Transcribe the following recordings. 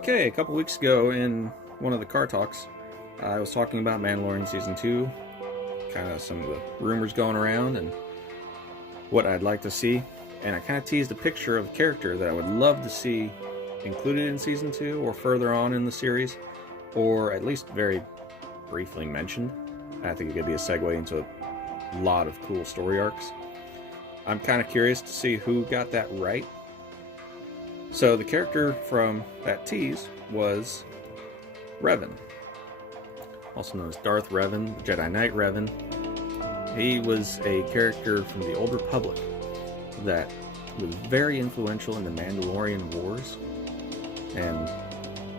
Okay, a couple weeks ago in one of the car talks, I was talking about Mandalorian Season 2, kind of some of the rumors going around and what I'd like to see, and I kind of teased a picture of a character that I would love to see included in Season 2 or further on in the series, or at least very briefly mentioned. I think it could be a segue into a lot of cool story arcs. I'm kind of curious to see who got that right. So the character from that tease was Revan, also known as Darth Revan, Jedi Knight Revan. He was a character from the Old Republic that was very influential in the Mandalorian Wars, and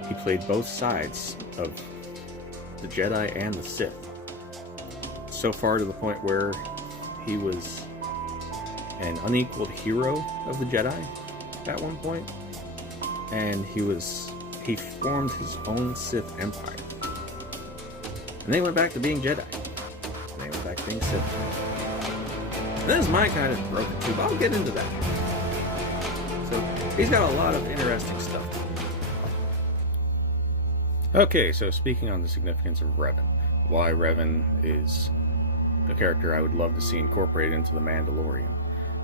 he played both sides of the Jedi and the Sith. So far to the point where he was an unequaled hero of the Jedi at one point, and he formed his own Sith Empire. And they went back to being Jedi. They went back to being Sith. This is my kind of broken tube. I'll get into that. So he's got a lot of interesting stuff. Okay, so speaking on the significance of Revan, why Revan is a character I would love to see incorporated into The Mandalorian.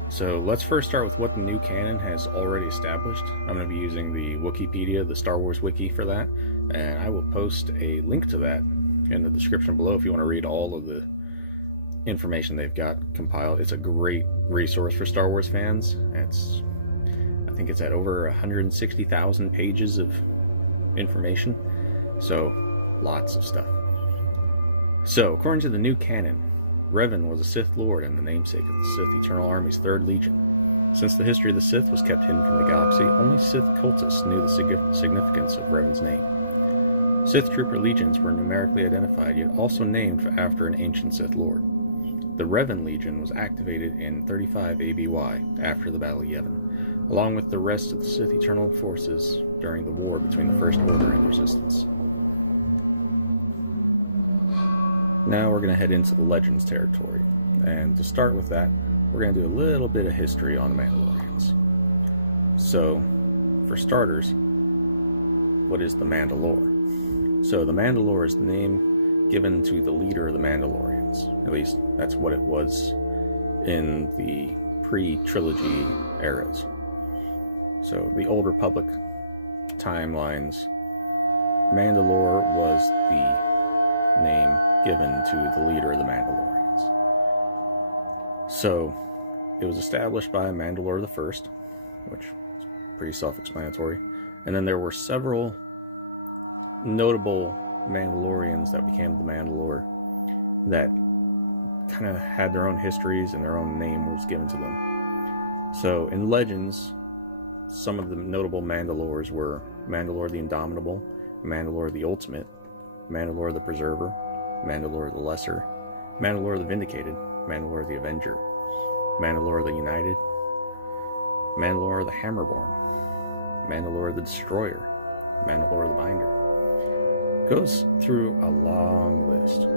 So let's first start with what the new canon has already established. I'm going to be using the Wikipedia, the Star Wars wiki for that, and I will post a link to that in the description below if you want to read all of the information they've got compiled. It's a great resource for Star Wars fans. I think it's at over 160,000 pages of information, so lots of stuff. So according to the new canon, Revan was a Sith Lord and the namesake of the Sith Eternal Army's 3rd Legion. Since the history of the Sith was kept hidden from the galaxy, only Sith cultists knew the significance of Revan's name. Sith Trooper legions were numerically identified, yet also named after an ancient Sith Lord. The Revan Legion was activated in 35 ABY, after the Battle of Yavin, along with the rest of the Sith Eternal forces during the war between the First Order and the Resistance. Now we're going to head into the Legends territory, and to start with that, we're going to do a little bit of history on Mandalorians. So, for starters, what is the Mandalore? So the Mandalore is the name given to the leader of the Mandalorians. At least that's what it was in the pre-trilogy eras. So the Old Republic timelines, Mandalore was the name given to the leader of the Mandalorians. So it was established by Mandalore the First, which is pretty self-explanatory. And then there were several notable Mandalorians that became the Mandalore that kind of had their own histories and their own name was given to them. So in Legends, some of the notable Mandalores were Mandalore the Indomitable, Mandalore the Ultimate, Mandalore the Preserver, Mandalore the Lesser, Mandalore the Vindicated, Mandalore the Avenger, Mandalore the United, Mandalore the Hammerborn, Mandalore the Destroyer, Mandalore the Binder. Goes through a long list,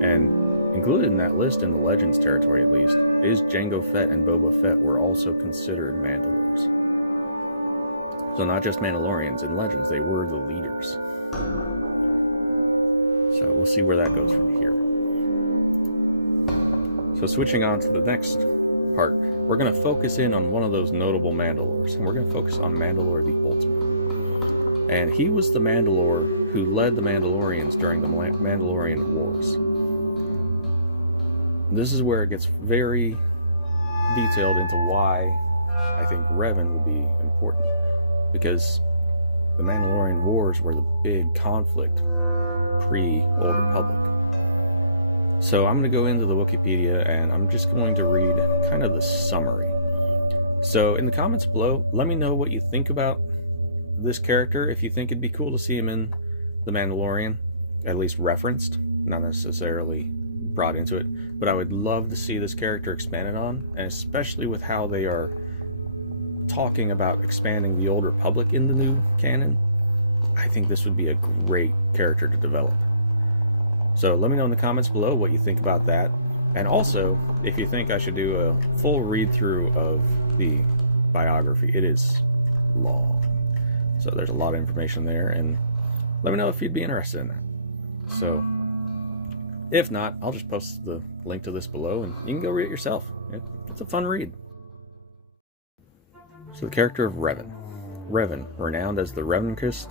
and included in that list, in the Legends territory at least, is Jango Fett and Boba Fett were also considered Mandalores. So not just Mandalorians, in Legends they were the leaders. So we'll see where that goes from here. So switching on to the next part, we're going to focus in on one of those notable Mandalores, and we're going to focus on Mandalore the Ultimate. And he was the Mandalore who led the Mandalorians during the Mandalorian Wars. This is where it gets very detailed into why I think Revan would be important. Because the Mandalorian Wars were the big conflict pre-Old Republic. So I'm going to go into the Wikipedia and I'm just going to read kind of the summary. So in the comments below, let me know what you think about this character, if you think it'd be cool to see him in The Mandalorian, at least referenced, not necessarily brought into it, but I would love to see this character expanded on, and especially with how they are talking about expanding the Old Republic in the new canon. I think this would be a great character to develop. So let me know in the comments below what you think about that, and also if you think I should do a full read-through of the biography. It is long. So So there's a lot of information there, and let me know if you'd be interested in that. So if not, I'll just post the link to this below and you can go read it yourself. It's a fun read. So the character of Revan. Revan, renowned as the Revankist,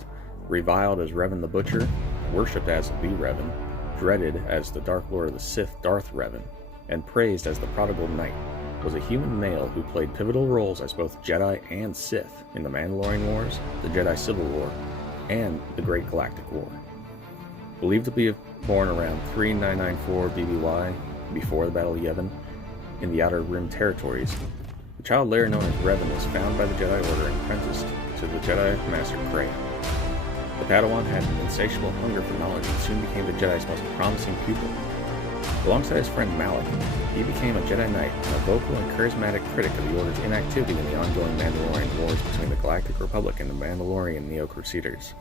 reviled as Revan the Butcher, worshipped as the Revan, dreaded as the Dark Lord of the Sith Darth Revan, and praised as the Prodigal Knight, was a human male who played pivotal roles as both Jedi and Sith in the Mandalorian Wars, the Jedi Civil War, and the Great Galactic War. Believed to be born around 3994 BBY, before the Battle of Yavin, in the Outer Rim territories, the child lair known as Revan was found by the Jedi Order and apprenticed to the Jedi Master Kreia. The Padawan had an insatiable hunger for knowledge and soon became the Jedi's most promising pupil. Alongside his friend Malak, he became a Jedi Knight and a vocal and charismatic critic of the Order's inactivity in the ongoing Mandalorian wars between the Galactic Republic and the Mandalorian Neo-Crusaders.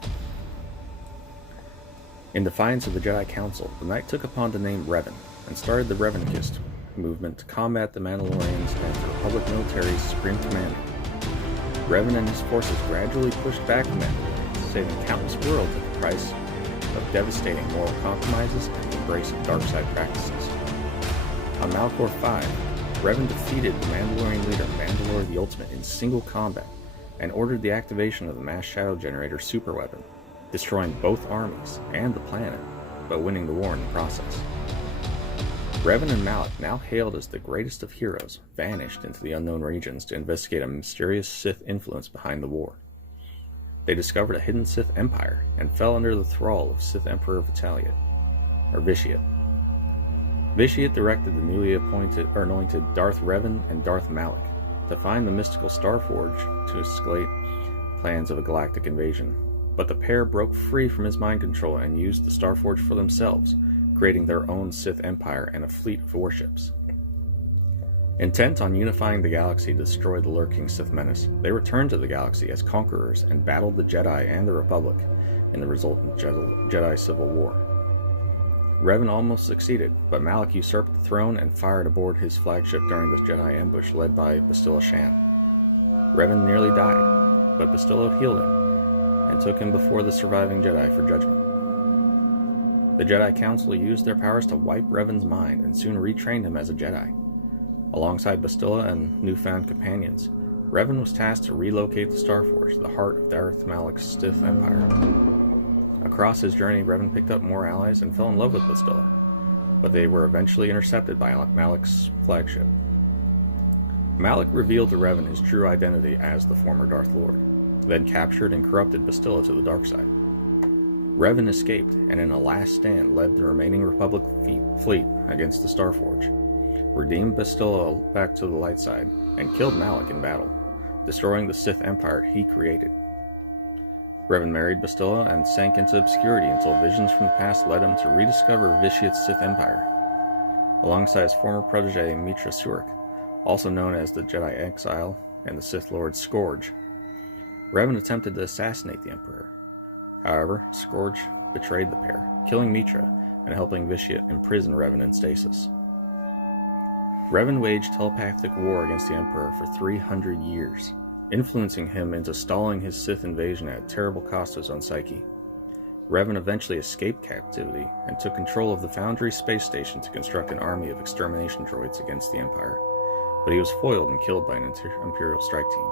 In defiance of the Jedi Council, the Knight took upon the name Revan and started the Revankist movement to combat the Mandalorians as the Republic military's supreme commander. Revan and his forces gradually pushed back the Mandalorians, saving countless worlds at the price of devastating moral compromises and the embrace of dark side practices. On Malachor V, Revan defeated the Mandalorian leader Mandalore the Ultimate in single combat and ordered the activation of the mass shadow generator superweapon, destroying both armies and the planet, but winning the war in the process. Revan and Malak, now hailed as the greatest of heroes, vanished into the unknown regions to investigate a mysterious Sith influence behind the war. They discovered a hidden Sith empire and fell under the thrall of Sith Emperor Vitiate. Vitiate directed the newly anointed Darth Revan and Darth Malak to find the mystical Starforge to escalate plans of a galactic invasion, but the pair broke free from his mind control and used the Starforge for themselves, creating their own Sith empire and a fleet of warships. Intent on unifying the galaxy to destroy the lurking Sith menace, they returned to the galaxy as conquerors and battled the Jedi and the Republic in the resultant Jedi Civil War. Revan almost succeeded, but Malak usurped the throne and fired aboard his flagship during the Jedi ambush led by Bastila Shan. Revan nearly died, but Bastila healed him and took him before the surviving Jedi for judgment. The Jedi Council used their powers to wipe Revan's mind and soon retrained him as a Jedi. Alongside Bastila and newfound companions, Revan was tasked to relocate the Starforge, the heart of Darth Malak's Sith Empire. Across his journey, Revan picked up more allies and fell in love with Bastila, but they were eventually intercepted by Malak's flagship. Malak revealed to Revan his true identity as the former Darth Lord, then captured and corrupted Bastila to the dark side. Revan escaped, and in a last stand led the remaining Republic fleet against the Starforge, redeemed Bastila back to the light side, and killed Malak in battle, destroying the Sith Empire he created. Revan married Bastila and sank into obscurity until visions from the past led him to rediscover Vitiate's Sith Empire. Alongside his former protege Meetra Surik, also known as the Jedi Exile and the Sith Lord Scourge, Revan attempted to assassinate the Emperor. However, Scourge betrayed the pair, killing Meetra and helping Vitiate imprison Revan in stasis. Revan waged telepathic war against the Emperor for 300 years, influencing him into stalling his Sith invasion at terrible cost to his own psyche. Revan eventually escaped captivity and took control of the Foundry space station to construct an army of extermination droids against the Empire, but he was foiled and killed by an Imperial strike team.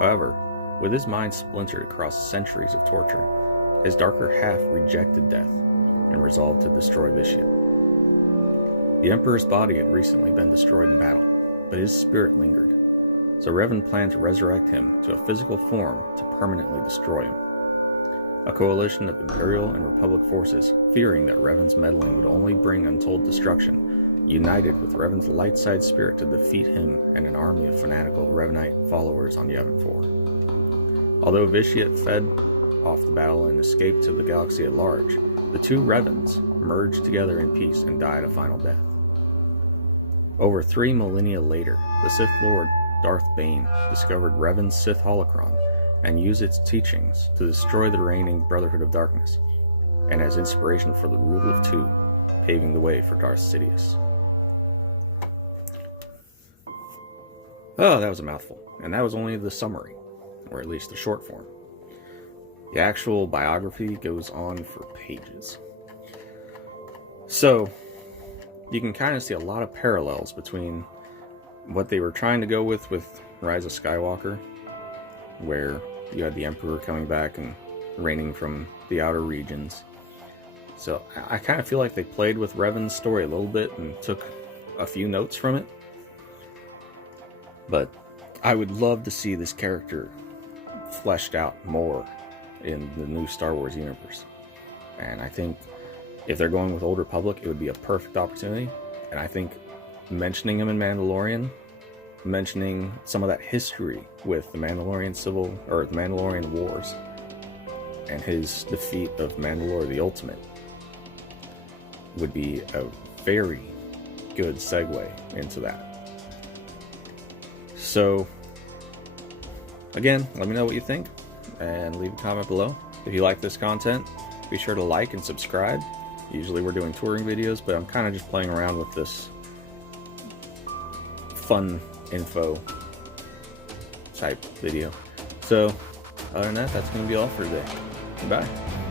However, with his mind splintered across centuries of torture, his darker half rejected death and resolved to destroy Vitiate. The Emperor's body had recently been destroyed in battle, but his spirit lingered, so Revan planned to resurrect him to a physical form to permanently destroy him. A coalition of Imperial and Republic forces, fearing that Revan's meddling would only bring untold destruction, united with Revan's light side spirit to defeat him and an army of fanatical Revanite followers on Yavin 4. Although Vitiate fed off the battle and escaped to the galaxy at large, the two Revans merged together in peace and died a final death. Over 3 millennia later, the Sith Lord Darth Bane discovered Revan's Sith holocron and used its teachings to destroy the reigning Brotherhood of Darkness, and as inspiration for the Rule of Two, paving the way for Darth Sidious. Oh, that was a mouthful, and that was only the summary, or at least the short form. The actual biography goes on for pages. So, you can kind of see a lot of parallels between what they were trying to go with Rise of Skywalker, where you had the Emperor coming back and reigning from the outer regions. So I kind of feel like they played with Revan's story a little bit and took a few notes from it. But I would love to see this character fleshed out more in the new Star Wars universe. And I think if they're going with Old Republic, it would be a perfect opportunity. And I think mentioning him in Mandalorian, mentioning some of that history with the Mandalorian Wars and his defeat of Mandalore the Ultimate would be a very good segue into that. So again, let me know what you think and leave a comment below. If you like this content, be sure to like and subscribe. Usually we're doing touring videos, but I'm kind of just playing around with this fun info type video. So other than that, that's going to be all for today. Bye.